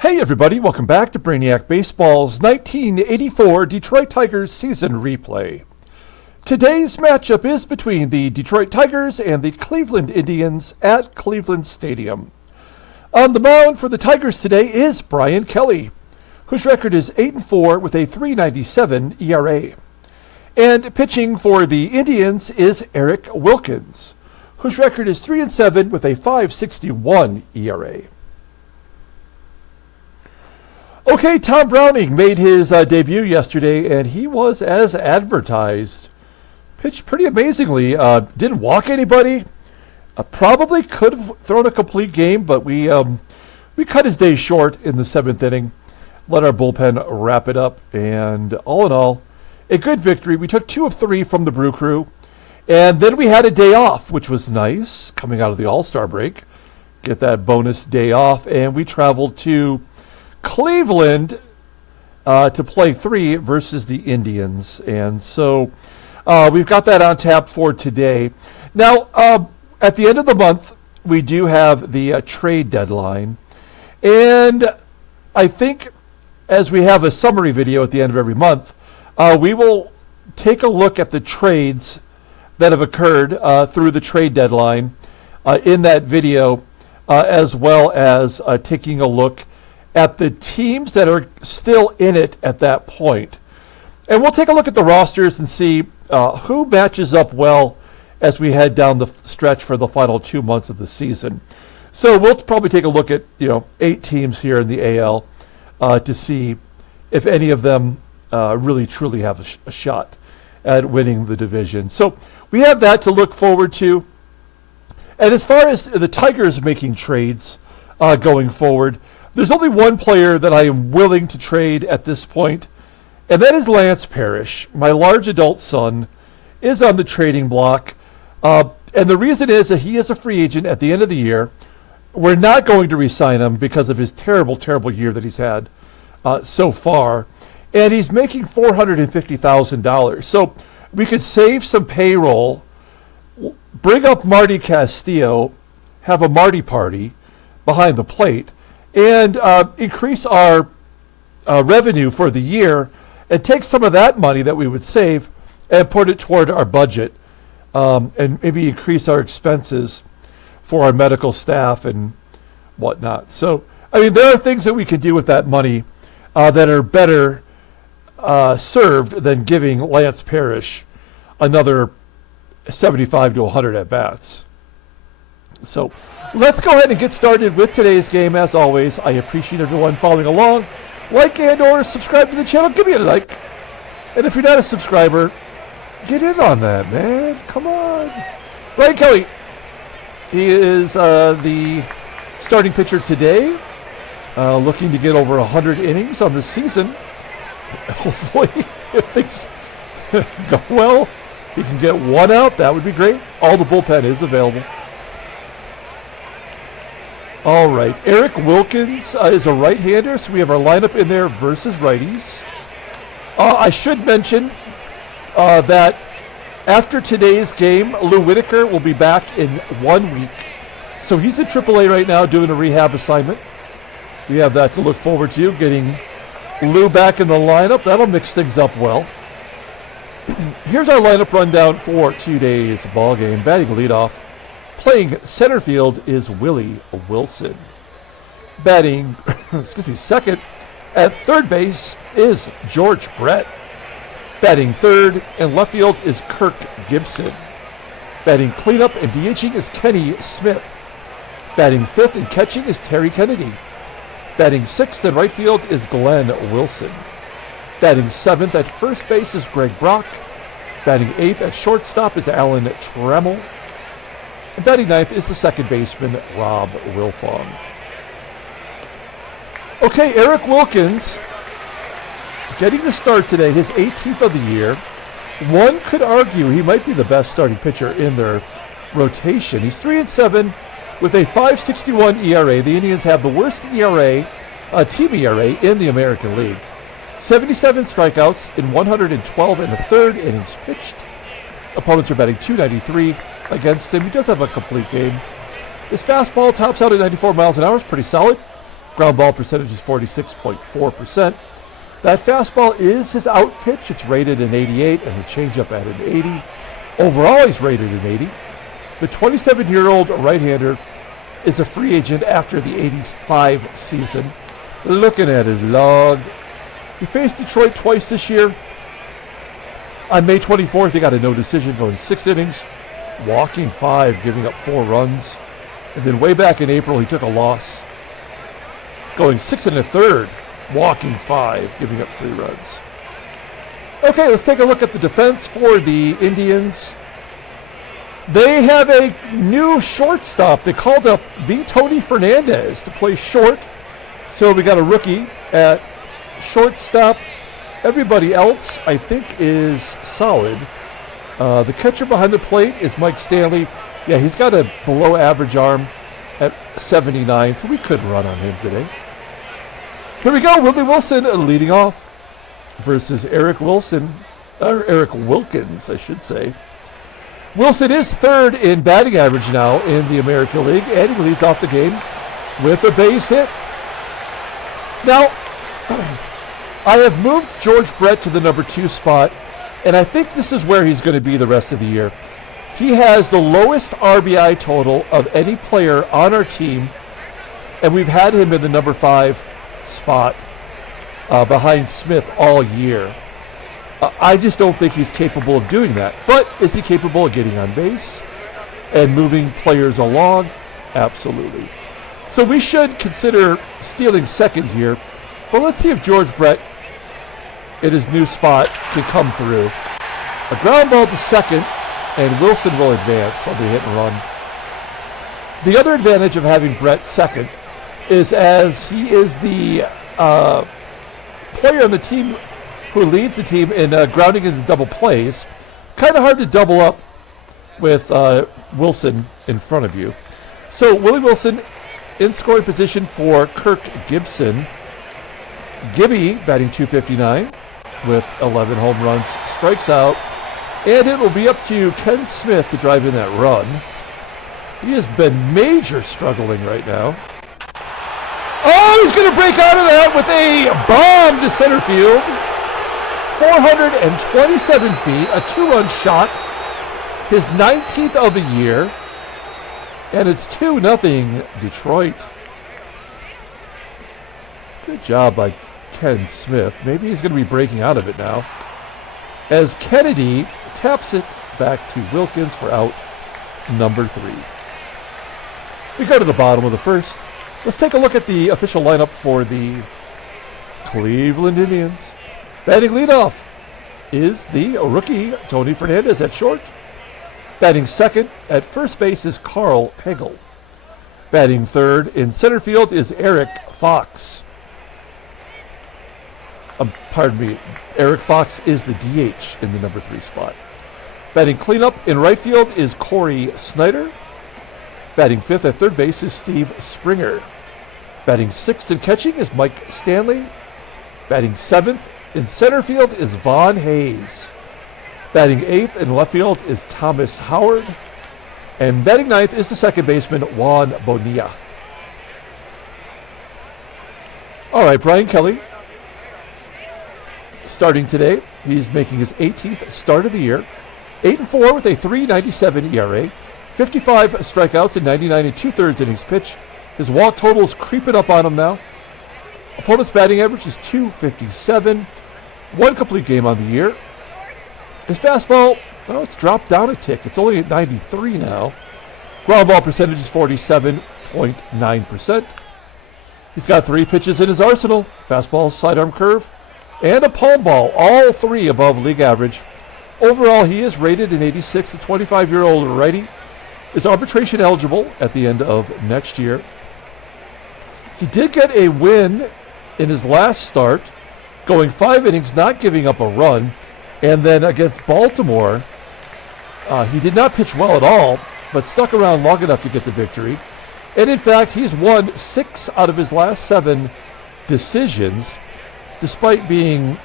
Hey everybody, welcome back to Brainiac Baseball's 1984 Detroit Tigers season replay. Today's matchup is between the Detroit Tigers and the Cleveland Indians at Cleveland Stadium. On the mound for the Tigers today is Bryan Kelly, whose record is 8-4 with a .397 ERA. And pitching for the Indians is Eric Wilkins, whose record is 3-7 with a .561 ERA. Okay, Tom Browning made his debut yesterday, and he was as advertised. Pitched pretty amazingly. Didn't walk anybody. Probably could have thrown a complete game, but we cut his day short in the 7th inning. Let our bullpen wrap it up, and all in all, a good victory. We took 2 of 3 from the Brew Crew, and then we had a day off, which was nice, coming out of the All-Star break. Get that bonus day off, and we traveled to Cleveland to play 3 versus the Indians. And so we've got that on tap for today. Now, at the end of the month, we do have the trade deadline. And I think as we have a summary video at the end of every month, we will take a look at the trades that have occurred through the trade deadline in that video, as well as taking a look at the teams that are still in it at that point. And we'll take a look at the rosters and see who matches up well as we head down the stretch for the final 2 months of the season. So we'll probably take a look at 8 teams here in the AL to see if any of them really truly have a shot at winning the division. So we have that to look forward to. And as far as the Tigers making trades going forward, there's only one player that I am willing to trade at this point, and that is Lance Parrish. My large adult son is on the trading block, and the reason is that he is a free agent at the end of the year. We're not going to re-sign him because of his terrible, terrible year that he's had so far, and he's making $450,000. So we could save some payroll, bring up Marty Castillo, have a Marty party behind the plate, and increase our revenue for the year and take some of that money that we would save and put it toward our budget, and maybe increase our expenses for our medical staff and whatnot. So, I mean, there are things that we can do with that money that are better served than giving Lance Parrish another 75 to 100 at-bats. So let's go ahead and get started with today's game. As always, I appreciate everyone following along. Like and or subscribe to the channel. Give me a like. And if you're not a subscriber, get in on that, man. Come on. Bryan Kelly. He is the starting pitcher today, looking to get over 100 innings on the season. Hopefully, if things go well, he can get 1 out. That would be great. All the bullpen is available. All right, Eric Wilkins is a right-hander, so we have our lineup in there versus righties. I should mention that after today's game, Lou Whitaker will be back in 1 week. So he's at AAA right now doing a rehab assignment. We have that to look forward to, getting Lou back in the lineup. That'll mix things up well. Here's our lineup rundown for today's ball game. Batting leadoff, playing center field is Willie Wilson. Batting, second at third base is George Brett. Batting third and left field is Kirk Gibson. Batting cleanup and DHing is Kenny Smith. Batting fifth and catching is Terry Kennedy. Batting sixth in right field is Glenn Wilson. Batting seventh at first base is Greg Brock. Batting eighth at shortstop is Alan Trammell. And batting ninth is the second baseman, Rob Wilfong. Okay, Eric Wilkins getting the start today, his 18th of the year. One could argue he might be the best starting pitcher in their rotation. He's 3-7 with a .561 ERA. The Indians have the worst ERA, team ERA in the American League. 77 strikeouts in 112 and a third innings pitched. Opponents are batting .293 against him. He does have a complete game. His fastball tops out at 94 miles an hour. Is pretty solid. Ground ball percentage is 46.4%. That fastball is his out pitch. It's rated an 88, and the changeup at an 80. Overall, he's rated an 80. The 27-year-old right-hander is a free agent after the 85 season. Looking at his log. He faced Detroit twice this year. On May 24th, he got a no decision, going 6 innings, walking 5, giving up 4 runs. And then way back in April, he took a loss, going 6 1/3, walking 5, giving up 3 runs. Okay, let's take a look at the defense for the Indians. They have a new shortstop. They called up the Tony Fernandez to play short. So we got a rookie at shortstop. Everybody else, I think, is solid. The catcher behind the plate is Mike Stanley. Yeah, he's got a below-average arm at 79, so we couldn't run on him today. Here we go, Willie Wilson leading off versus Eric Wilkins, I should say. Wilson is third in batting average now in the American League, and he leads off the game with a base hit. Now, I have moved George Brett to the number 2 spot, and I think this is where he's going to be the rest of the year. He has the lowest RBI total of any player on our team, and we've had him in the number 5 spot behind Smith all year. I just don't think he's capable of doing that. But is he capable of getting on base and moving players along? Absolutely. So we should consider stealing second here. But let's see if George Brett in his new spot can come through. A ground ball to second, and Wilson will advance on the hit and run. The other advantage of having Brett second is, as he is the player on the team who leads the team in grounding into double plays, kind of hard to double up with Wilson in front of you. So Willie Wilson in scoring position for Kirk GIBSON. Gibby batting .259 with 11 home runs, strikes out, and it will be up to Ken Smith to drive in that run. He has been major struggling right now. Oh, he's going to break out of that with a bomb to center field. 427 feet, a 2-run shot, his 19th of the year, and it's 2-0 Detroit. Good job by Ken Smith. Maybe he's going to be breaking out of it now, as Kennedy taps it back to Wilkins for out number 3. We go to the bottom of the first. Let's take a look at the official lineup for the Cleveland Indians. Batting leadoff is the rookie Tony Fernandez at short. Batting second at first base is Karl PAGEL. Batting third in center field is Eric Fox. Pardon me, Eric Fox is the DH in the number 3 spot. Batting cleanup in right field is Cory SNYDER. Batting fifth at third base is Steve Springer. Batting sixth and catching is Mike Stanley. Batting seventh in center field is Von Hayes. Batting eighth in left field is Thomas Howard. And batting ninth is the second baseman, Juan Bonilla. All right, Brian Kelly, starting today. He's making his 18th start of the year. 8-4 with a 3.97 ERA. 55 strikeouts in 99 2/3 innings pitched. His walk total is creeping up on him now. Opponent's batting average is .257. 1 complete game on the year. His fastball, well, it's dropped down a tick. It's only at 93 now. Ground ball percentage is 47.9%. He's got 3 pitches in his arsenal. Fastball, sidearm curve, and a palm ball, all 3 above league average. Overall, he is rated an 86. The 25-year-old righty is arbitration eligible at the end of next year. He did get a win in his last start, going 5 innings, not giving up a run. And then against Baltimore, he did not pitch well at all, but stuck around long enough to get the victory. And in fact, he's won 6 out of his last 7 decisions, despite being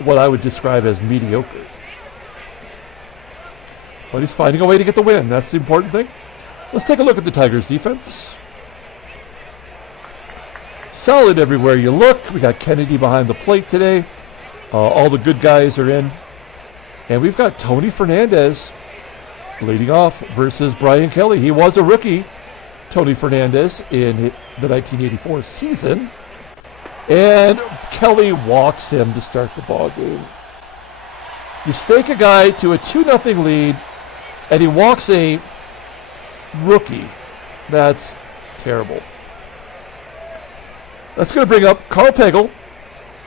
what I would describe as mediocre. But he's finding a way to get the win. That's the important thing. Let's take a look at the Tigers' defense. solid everywhere you look. We got Kennedy behind the plate today. All the good guys are in. And we've got Tony Fernandez leading off versus Brian Kelly. He was a rookie, Tony Fernandez, in the 1984 season. And Kelly walks him to start the ball game. You stake a guy to a 2-0 lead, and he walks a rookie. That's terrible. That's going to bring up Karl Pagel,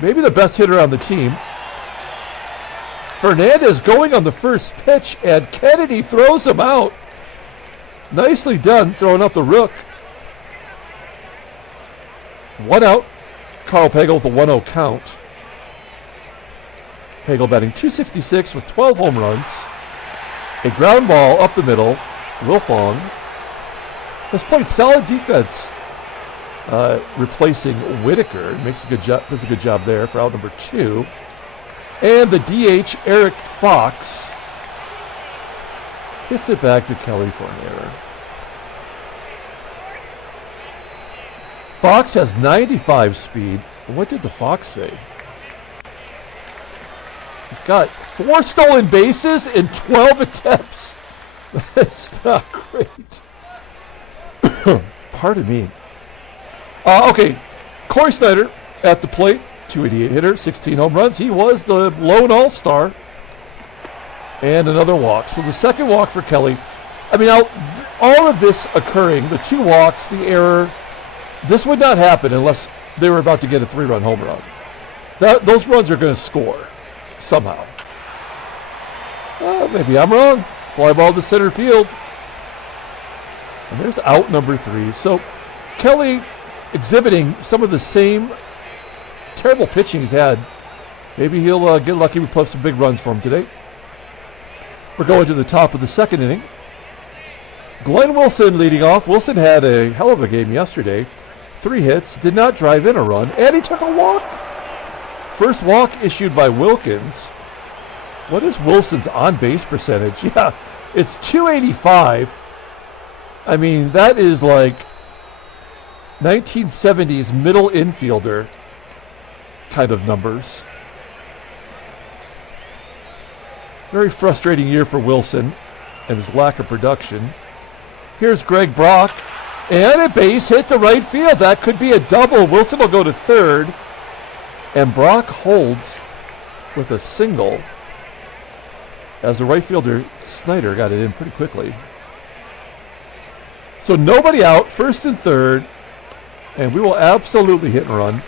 maybe the best hitter on the team. Fernandez going on the first pitch, and Kennedy throws him out. Nicely done, throwing out the rook. 1 out. Karl Pagel with a 1-0 count. Pagel batting .266 with 12 home runs. A ground ball up the middle. Wilfong has played solid defense, replacing Whitaker. Does a good job there for out number 2. And the DH, Eric Fox, hits it back to Kelly for an error. Fox has 95 speed. What did the Fox say? He's got 4 stolen bases in 12 attempts. That's not great. Pardon me. Okay, Cory SNYDER at the plate. .288 hitter, 16 home runs. He was the lone all-star. And another walk. So the second walk for Kelly. I mean, now, all of this occurring, the 2 walks, the error, this would not happen unless they were about to get a 3-run home run. Those runs are going to score somehow. Maybe I'm wrong. Fly ball to center field. And there's out number 3. So Kelly exhibiting some of the same terrible pitching he's had. Maybe he'll get lucky. We put up some big runs for him today. We're going to the top of the second inning. Glenn Wilson leading off. Wilson had a hell of a game yesterday. 3 hits, did not drive in a run, and he took a walk. First walk issued by Wilkins. What is Wilson's on-base percentage? Yeah, it's .285. I mean, that is like 1970s middle infielder kind of numbers. Very frustrating year for Wilson and his lack of production. Here's Greg Brock, and a base hit to right field. That could be a double. Wilson will go to third, and Brock holds with a single as the right fielder SNYDER got it in pretty quickly. So nobody out, first and third, and we will absolutely hit and run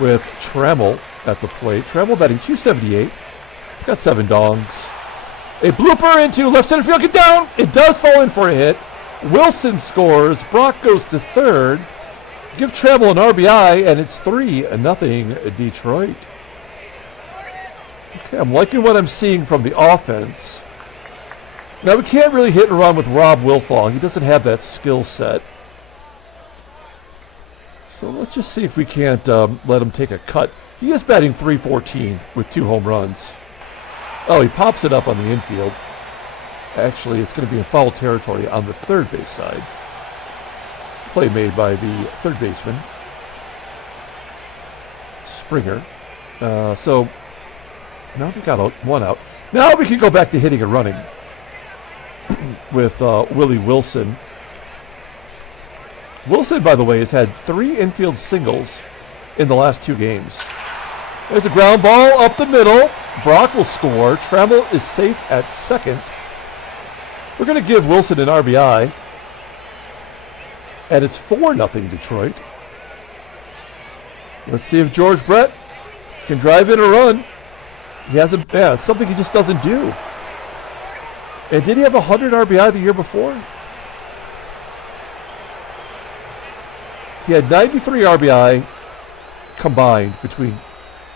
with TRAMMELL at the plate. TRAMMELL batting .278. He's got 7 dongs. A blooper into left center field. Get down. It does fall in for a hit. Wilson scores. Brock goes to third. Give TRAMMELL an RBI, and it's 3-0 Detroit. Okay, I'm liking what I'm seeing from the offense. Now, we can't really hit and run with Rob Wilfong. He doesn't have that skill set. So let's just see if we can't let him take a cut. He is batting .314 with 2 home runs. Oh, he pops it up on the infield. Actually, it's going to be in foul territory on the third base side. Play made by the third baseman, Springer. So now we got 1 out. Now we can go back to hitting and running with Willie Wilson. Wilson, by the way, has had 3 infield singles in the last 2 games. There's a ground ball up the middle. Brock will score. TRAMMELL is safe at second. We're going to give Wilson an RBI. And it's 4-0 Detroit. Let's see if George Brett can drive in a run. He hasn't. Yeah, it's something he just doesn't do. And did he have 100 RBI the year before? He had 93 RBI combined between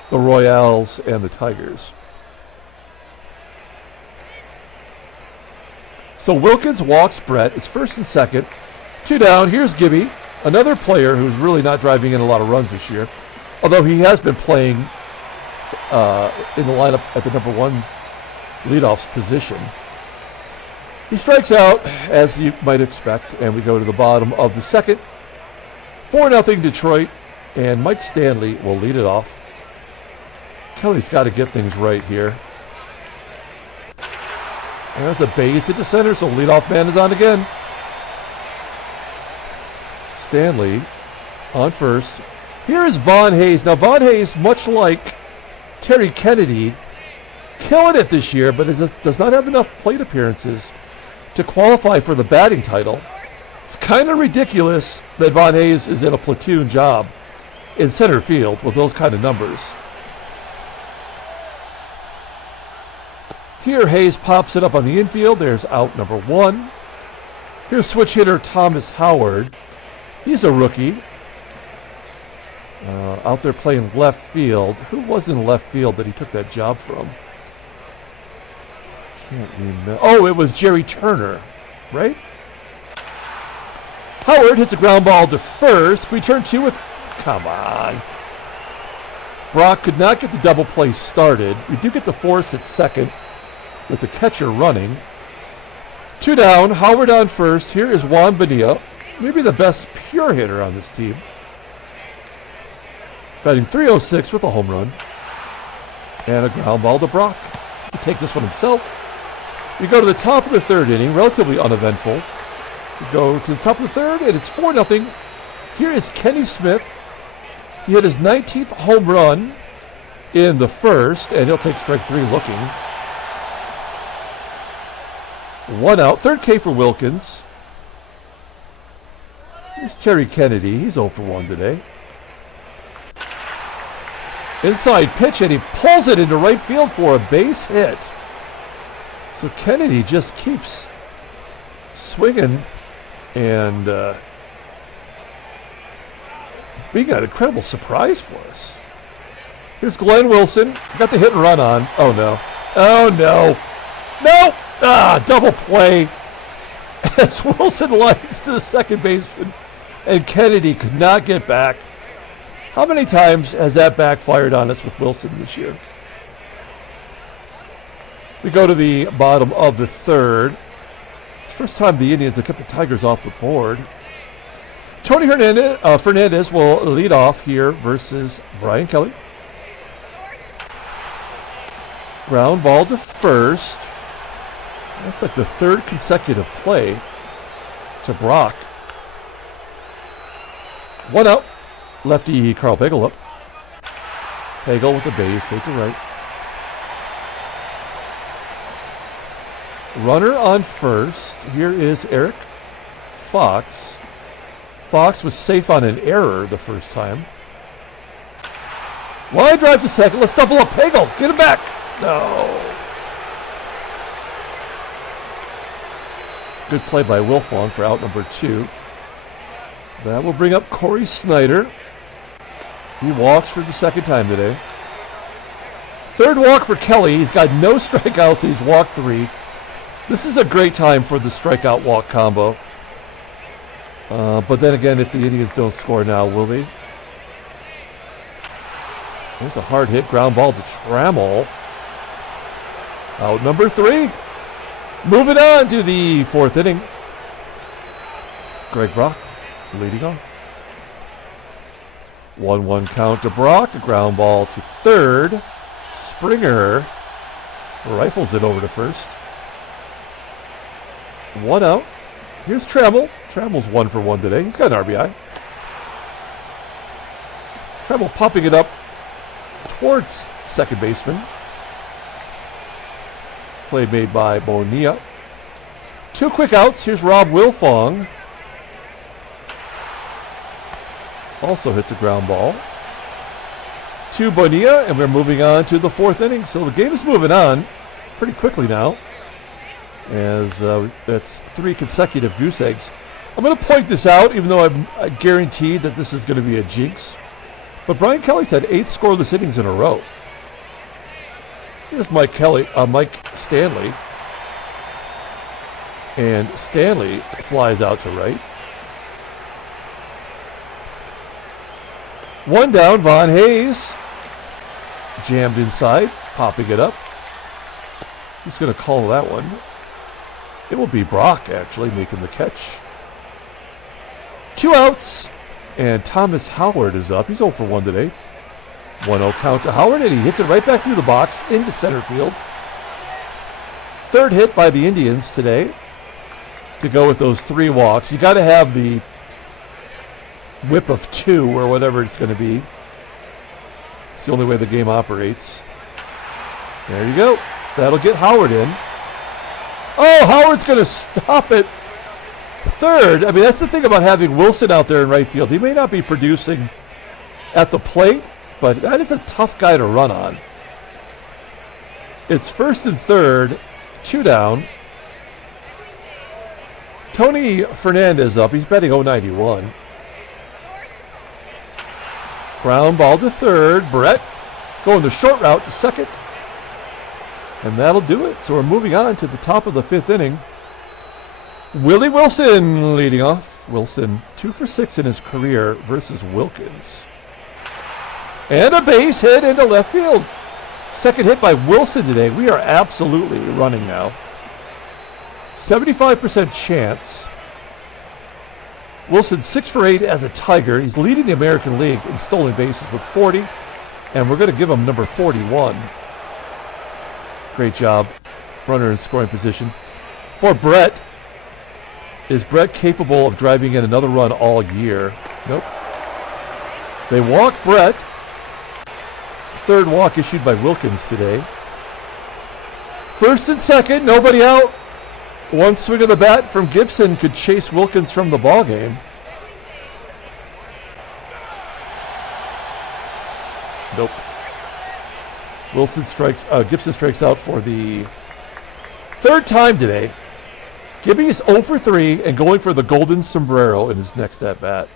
the Royals and the Tigers. So Wilkins walks Brett. It's first and second. 2 down. Here's Gibby, another player who's really not driving in a lot of runs this year, although he has been playing in the lineup at the number 1 leadoff position. He strikes out, as you might expect, and we go to the bottom of the second. 4-0 Detroit, and Mike Stanley will lead it off. Kelly's got to get things right here. There's a base into center, so leadoff man is on again. Stanley on first. Here is Von Hayes. Now, Von Hayes, much like Terry Kennedy, killing it this year, but does not have enough plate appearances to qualify for the batting title. It's kind of ridiculous that Von Hayes is in a platoon job in center field with those kind of numbers. Here, Hayes pops it up on the infield. There's out number 1. Here's switch hitter Thomas Howard. He's a rookie. Out there playing left field. Who was in left field that he took that job from? Can't remember. Oh, it was Jerry Turner, right? Howard hits a ground ball to first. We turn 2 with... Come on. Brock could not get the double play started. We do get the force at second with the catcher running. 2 down. Howard on first. Here is Juan Bonilla. Maybe the best pure hitter on this team. Batting .306 with a home run. And a ground ball to Brock. He takes this one himself. We go to the top of the 3rd inning, relatively uneventful. We go to the top of the 3rd, and it's 4-0. Here is Kenny Smith. He hit his 19th home run in the 1st, and he'll take strike 3 looking. 1 out. 3rd K for Wilkins. Here's Terry Kennedy. He's 0 for 1 today. Inside pitch, and he pulls it into right field for a base hit. So Kennedy just keeps swinging and being an incredible surprise for us. Here's Glenn Wilson. Got the hit and run on. Oh, no. Oh, no. No! Double play. As Wilson lines to the second baseman, and Kennedy could not get back. How many times has that backfired on us with Wilson this year? We go to the bottom of the 3rd. It's the first time the Indians have kept the Tigers off the board. Tony Fernandez will lead off here versus Brian Kelly. Ground ball to first. That's like the 3rd consecutive play to Brock. 1 out. Lefty Karl Pagel up. Pagel with the base hit to right. Runner on first. Here is Eric Fox. Fox was safe on an error the first time. Line drive to second. Let's double up Pagel. Get him back. No. Good play by Wilfong for out number 2. That will bring up Cory SNYDER. He walks for the 2nd time today. 3rd walk for Kelly. He's got no strikeouts. He's walked 3. This is a great time for the strikeout walk combo. But then again, if the Indians don't score now, will they? There's a hard hit ground ball to Trammell. Out number 3. Moving on to the 4th inning. Greg Brock leading off. 1-1 count to Brock. A ground ball to 3rd. Springer rifles it over to 1st. 1 out. Here's Trammell. Trammell's 1 for 1 today. He's got an RBI. Trammell popping it up towards second baseman. Play made by Bonilla. 2 quick outs. Here's Rob Wilfong. Also hits a ground ball to Bonilla, and we're moving on to the 4th inning. So the game is moving on pretty quickly now, as that's 3 consecutive goose eggs. I'm going to point this out, even though I'm guaranteed that this is going to be a jinx. But Brian Kelly's had 8 scoreless innings in a row. Here's Mike Stanley. And Stanley flies out to right. 1 down, Von Hayes. Jammed inside, popping it up. Who's going to call that one? It will be Brock, actually, making the catch. 2 outs. And Thomas Howard is up. He's 0 for 1 today. 1-0 count to Howard, and he hits it right back through the box into center field. Third hit by the Indians today to go with those 3 walks. You got to have the whip of 2 or whatever it's going to be. It's the only way the game operates. There you go. That'll get Howard in. Oh, Howard's going to stop it. Third. I mean, that's the thing about having Wilson out there in right field. He may not be producing at the plate, but that is a tough guy to run on. It's first and third, 2 down. Tony Fernandez up. He's batting .091. Ground ball to third. Brett going the short route to second. And that'll do it. So we're moving on to the top of the 5th inning. Willie Wilson leading off. Wilson 2 for 6 in his career versus Wilkins. And a base hit into left field. Second hit by Wilson today. We are absolutely running now. 75% chance. Wilson 6 for 8 as a Tiger. He's leading the American League in stolen bases with 40. And we're going to give him number 41. Great job. Runner in scoring position. For Brett. Is Brett capable of driving in another run all year? Nope. They walk Brett. Third walk issued by Wilkins today. First and second, nobody out. One swing of the bat from Gibson could chase Wilkins from the ball game. Nope. Gibson strikes out for the 3rd time today. Gibby is 0 for 3 and going for the golden sombrero in his next at-bat.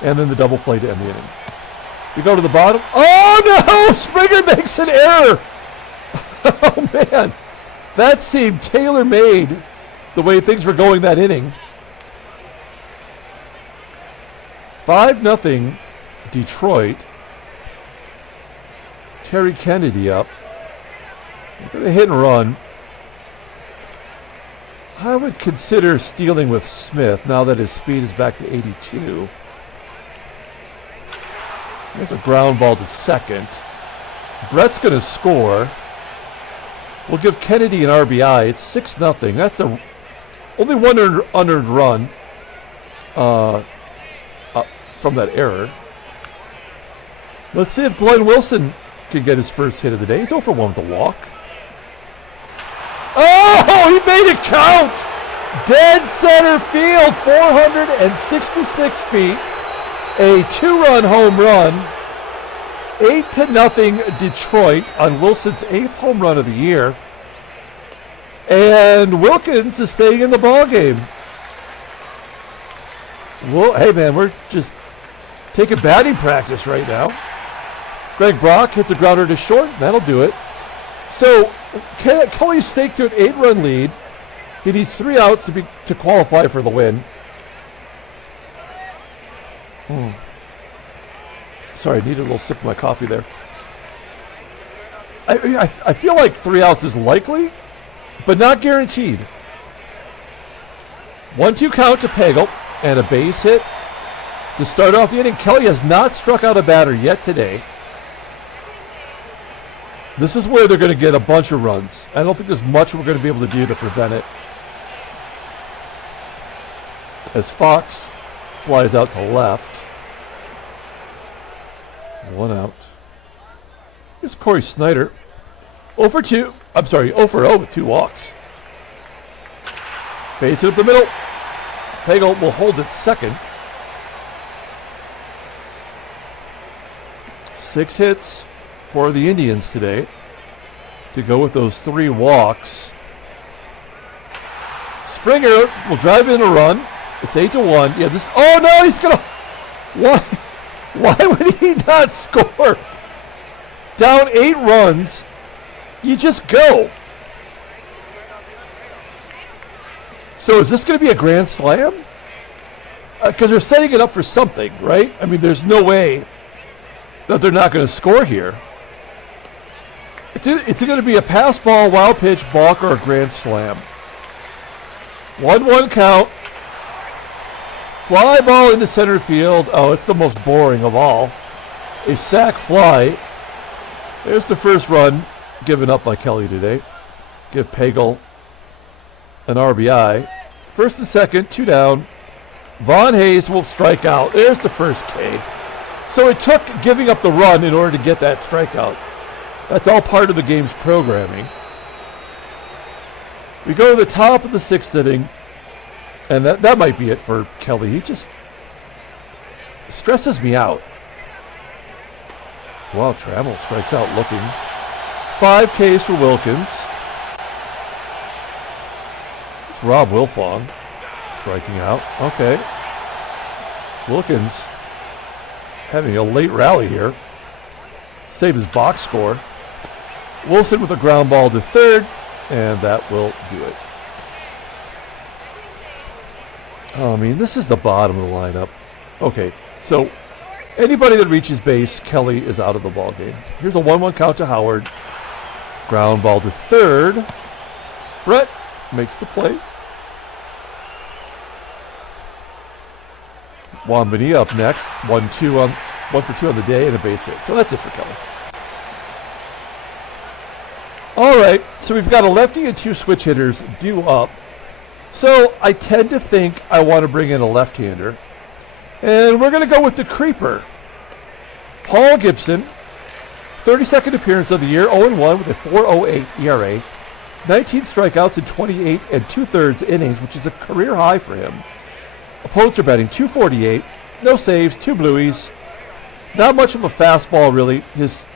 And then the double play to end the inning. We go to the bottom. Oh, no! Springer makes an error! Oh, man. That seemed tailor-made the way things were going that inning. 5-0 Detroit. Terry Kennedy up. We're going to hit and run. I would consider stealing with Smith now that his speed is back to 82. There's a ground ball to second. Brett's going to score. We'll give Kennedy an RBI. It's 6-0. That's only one unearned run from that error. Let's see if Glenn Wilson can get his first hit of the day. He's 0 for 1 with a walk. Oh, he made it count! Dead center field, 466 feet. A 2-run home run. 8-0 Detroit on Wilson's 8th home run of the year. And Wilkins is staying in the ballgame. Well, hey, man, we're just taking batting practice right now. Greg Brock hits a grounder to short. That'll do it. So Kelly's staked to an 8-run lead. He needs 3 outs to qualify for the win. Sorry, I needed a little sip of my coffee there. I feel like 3 outs is likely, but not guaranteed. 1-2 count to Pagel and a base hit to start off the inning. Kelly has not struck out a batter yet today. This is where they're going to get a bunch of runs. I don't think there's much we're going to be able to do to prevent it. As Fox flies out to left. 1 out. Here's Cory SNYDER. 0 for 2. I'm sorry, 0 for 0 with 2 walks. Base hit up the middle. Pagel will hold it second. 6 hits for the Indians today to go with those 3 walks. Springer will drive in a run. It's 8-1. Yeah, this. Oh no, he's gonna. Why would he not score? Down 8 runs, you just go. So is this going to be a grand slam? Because they're setting it up for something, right? I mean, there's no way that they're not going to score here. It's going to be a pass ball, wild pitch, balk, or a grand slam. 1-1 count Fly ball into center field. Oh, it's the most boring of all. A sac fly. There's the first run given up by Kelly today. Give Pagel an RBI. First and second, 2 down. Von Hayes will strike out. There's the first K. So it took giving up the run in order to get that strikeout. That's all part of the game's programming. We go to the top of the 6th inning, and that might be it for Kelly. He just stresses me out. Wow, Trammell strikes out looking. 5 Ks for Wilkins. It's Rob Wilfong striking out. Okay. Wilkins having a late rally here. Save his box score. Wilson with a ground ball to third, and that will do it. Oh, I mean, this is the bottom of the lineup. Okay, so anybody that reaches base, Kelly is out of the ball game. Here's a 1-1 count to Howard. Ground ball to third. Brett makes the play. Juan Bonilla up next. 1 for 2 on the day and a base hit. So that's it for Kelly. All right, so we've got a lefty and 2 switch hitters due up. So I tend to think I want to bring in a left-hander. And we're going to go with the creeper. Paul Gibson, 32nd appearance of the year, 0-1 with a 4.08 ERA, 19 strikeouts in 28 and 2/3 innings, which is a career high for him. Opponents are batting .248, no saves, 2 blueies. Not much of a fastball, really. His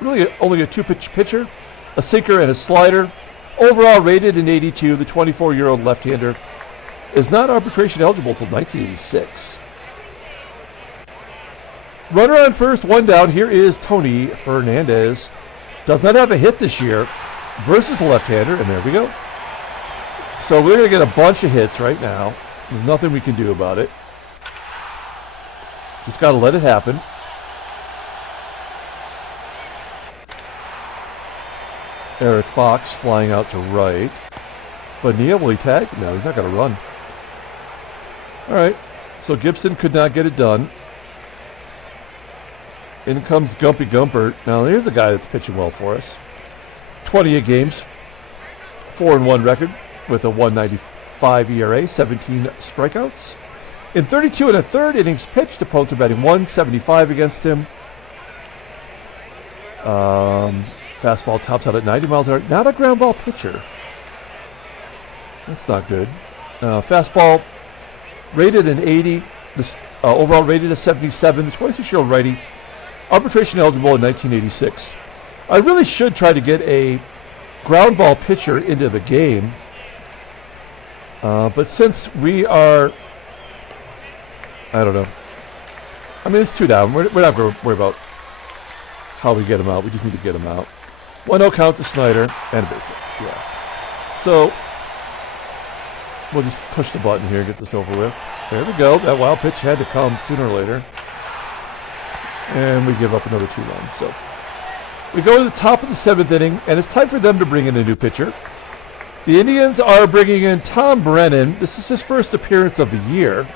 really only a 2-pitch pitcher, a sinker and a slider. Overall rated in 82, the 24-year-old left-hander is not arbitration eligible until 1986. Runner on first, 1 down. Here is Tony Fernandez. Does not have a hit this year versus a left-hander, and there we go. So we're going to get a bunch of hits right now. There's nothing we can do about it. Just got to let it happen. Eric Fox flying out to right. Bonilla, will he tag? No, he's not going to run. All right, so Gibson could not get it done. In comes Gumpy Gumpert. Now, here's a guy that's pitching well for us. 28 games, 4-1 record with a 1.95 ERA, 17 strikeouts. In 32 1/3 innings pitched, opponents are batting .175 against him. Fastball tops out at 90 miles an hour. Not a ground ball pitcher. That's not good. Fastball rated an 80. This overall rated a 77. The 26-year-old righty, arbitration eligible in 1986. I really should try to get a ground ball pitcher into the game. But since we are, I don't know. I mean, it's 2 down. We're not going to worry about how we get him out. We just need to get him out. 1-0 count to SNYDER and a base hit. Yeah. So we'll just push the button here and get this over with. There we go. That wild pitch had to come sooner or later. And we give up another 2 runs. So we go to the top of the 7th inning, and it's time for them to bring in a new pitcher. The Indians are bringing in Tom Brennan. This is his first appearance of the year.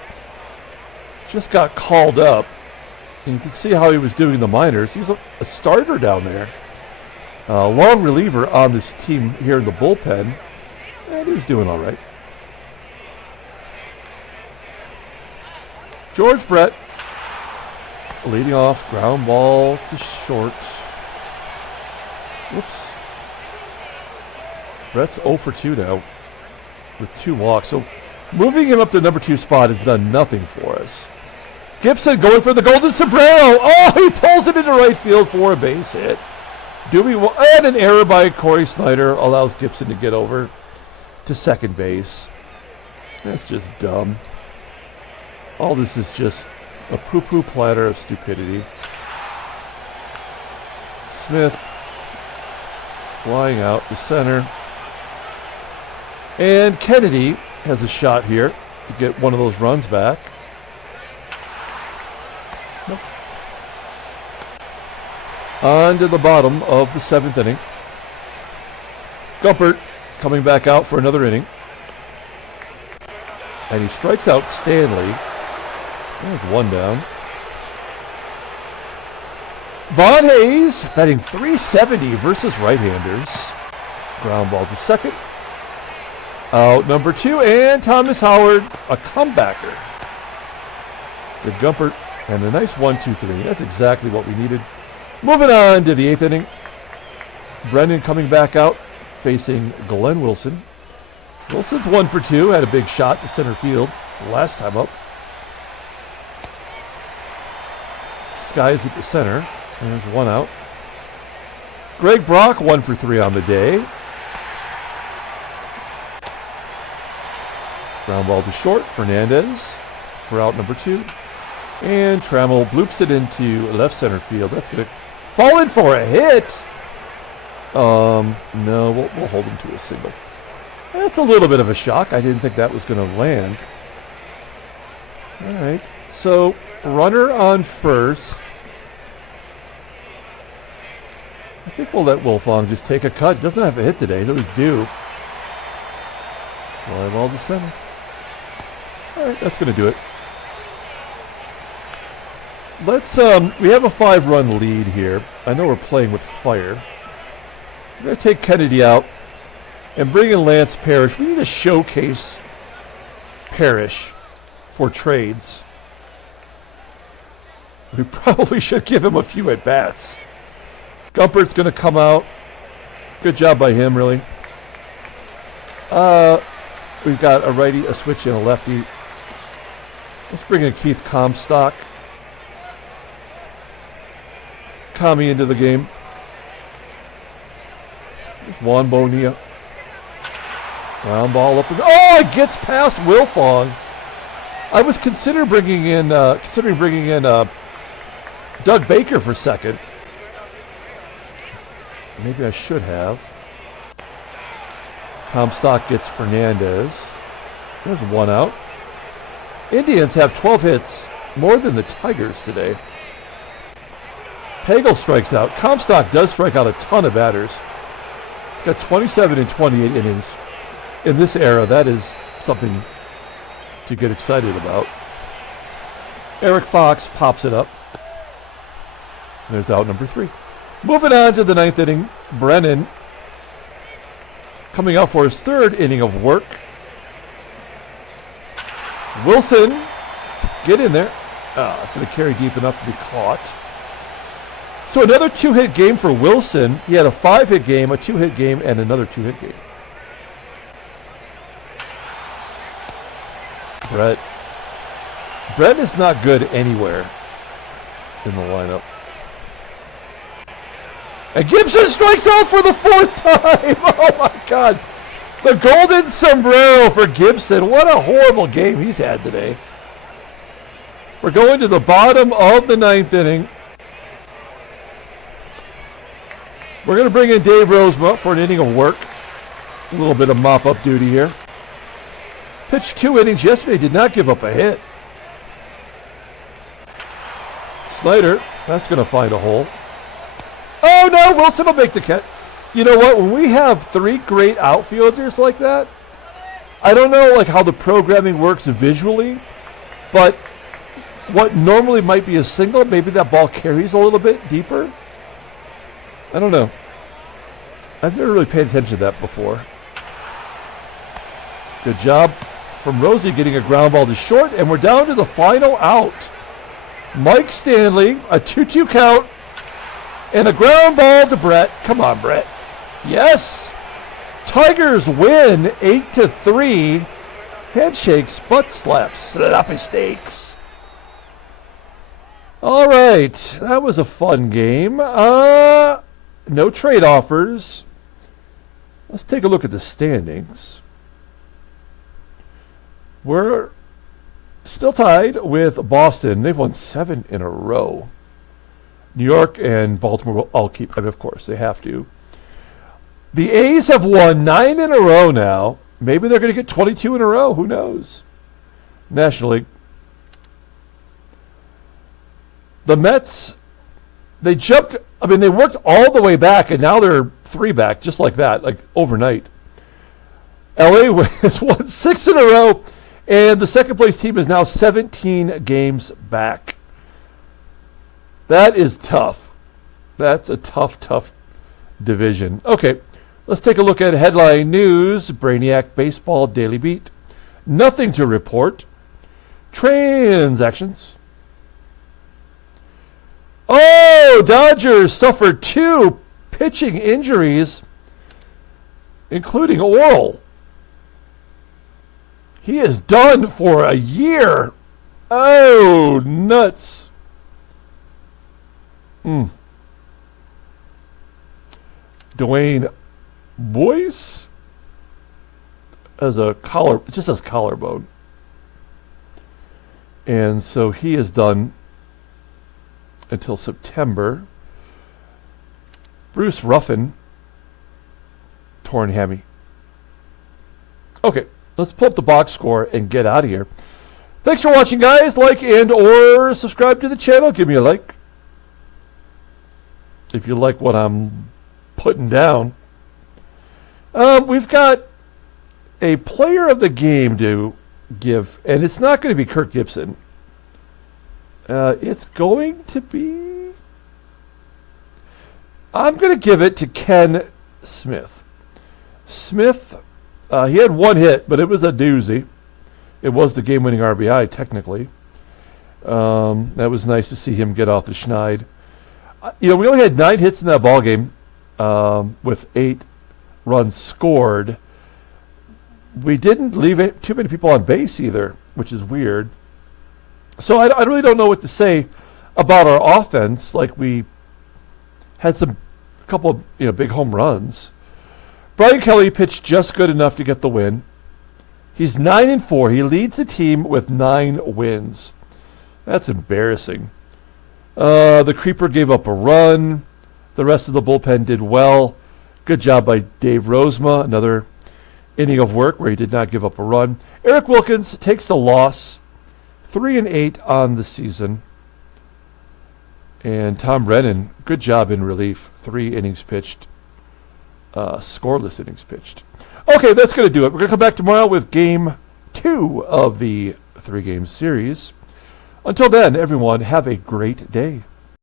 Just got called up. And you can see how he was doing in the minors. He's a starter down there. Long reliever on this team here in the bullpen. And he was doing all right. George Brett leading off, ground ball to short. Whoops. Brett's 0 for 2 now with 2 walks. So moving him up to the number 2 spot has done nothing for us. Gibson going for the golden sombrero. Oh, he pulls it into right field for a base hit. And an error by Cory SNYDER allows Gibson to get over to second base. That's just dumb. All this is just a poo-poo platter of stupidity. Smith flying out to center. And Kennedy has a shot here to get one of those runs back. Nope. On to the bottom of the 7th inning. Gumpert coming back out for another inning. And he strikes out Stanley. There's one down. Von Hayes batting .370 versus right-handers. Ground ball to second. Out number 2, and Thomas Howard, a comebacker. Good Gumpert, and a nice 1-2-3. That's exactly what we needed. Moving on to the 8th inning. Brennan coming back out, facing Glenn Wilson. Wilson's 1 for 2, had a big shot to center field last time up. Skies at the center. There's one out. Greg Brock, 1 for 3 on the day. Ground ball to short. Fernandez for out number 2. And Trammell bloops it into left center field. That's going to fall in for a hit. No, we'll hold him to a single. That's a little bit of a shock. I didn't think that was going to land. All right. So, runner on first. I think we'll let Wilfong just take a cut. He doesn't have a hit today. He's due. Fly ball to center. All right, that's going to do it. Let's, we have a 5-run lead here. I know we're playing with fire. We're going to take Kennedy out and bring in Lance Parrish. We need to showcase Parrish for trades. We probably should give him a few at-bats. Gumpert's going to come out. Good job by him, really. We've got a righty, a switch, and a lefty. Let's bring in Keith Comstock. Kami into the game. There's Juan Bonilla. Ground ball up the... Oh, it gets past Wilfong. I was considering bringing in Doug Baker for second. Maybe I should have. Comstock gets Fernandez. There's one out. Indians have 12 hits, more than the Tigers today. PAGEL strikes out. Comstock does strike out a ton of batters. He's got 27 and 28 innings. In this era, that is something to get excited about. Eric Fox pops it up. There's out number 3. Moving on to the 9th inning, Brennan coming out for his 3rd inning of work. Wilson, get in there. It's going to carry deep enough to be caught. So another 2-hit game for Wilson. He had a 5-hit game, a 2-hit game, and another 2-hit game. Brett is not good anywhere in the lineup. And Gibson strikes out for the 4th time. Oh, my God. The golden sombrero for Gibson. What a horrible game he's had today. We're going to the bottom of the 9th inning. We're going to bring in Dave Rosemont for an inning of work. A little bit of mop-up duty here. Pitched 2 innings yesterday. Did not give up a hit. SNYDER, that's going to find a hole. Oh, no, Wilson will make the catch. You know what? When we have 3 great outfielders like that, I don't know like how the programming works visually, but what normally might be a single, maybe that ball carries a little bit deeper. I don't know. I've never really paid attention to that before. Good job from Rosie getting a ground ball to short, and we're down to the final out. Mike Stanley, a 2-2 count. And a ground ball to Brett. Come on, Brett. Yes. Tigers win 8-3. Handshakes, butt slaps, sloppy steaks. All right. That was a fun game. No trade offers. Let's take a look at the standings. We're still tied with Boston. They've won 7 in a row. New York and Baltimore will all keep, I mean, of course, they have to. The A's have won 9 in a row now. Maybe they're going to get 22 in a row. Who knows? National League. The Mets, they jumped, I mean, they worked all the way back, and now they're 3 back, just like that, like overnight. LA has won 6 in a row, And the second place team is now 17 games back. That is tough. That's a tough division. Okay, let's take a look at headline news. Brainiac Baseball Daily Beat. Nothing to report. Transactions. Oh, Dodgers suffered 2 pitching injuries, including oral. He is done for a year. Oh, nuts. Dwayne Boyce has a collar, it just says collarbone. And so he is done until September. Bruce Ruffin, torn hammy. Okay, let's pull up the box score and get out of here. Thanks for watching, guys. Like and or subscribe to the channel. Give me a like if you like what I'm putting down. We've got a player of the game to give, and it's not going to be Kirk Gibson. It's going to be... I'm going to give it to Ken Smith. Smith, he had 1 hit, but it was a doozy. It was the game-winning RBI, technically. That was nice to see him get off the schneid. We only had 9 hits in that ball game, with 8 runs scored. We didn't leave too many people on base either, which is weird. So I really don't know what to say about our offense. Like, we had a couple of big home runs. Brian Kelly pitched just good enough to get the win. He's 9-4. He leads the team with 9 wins. That's embarrassing. The Creeper gave up a run. The rest of the bullpen did well. Good job by Dave Rozema. Another inning of work where he did not give up a run. Eric Wilkins takes the loss. 3-8 on the season. And Tom Brennan, good job in relief. 3 innings pitched. Scoreless innings pitched. Okay, that's going to do it. We're going to come back tomorrow with Game 2 of the 3-game series. Until then, everyone, have a great day.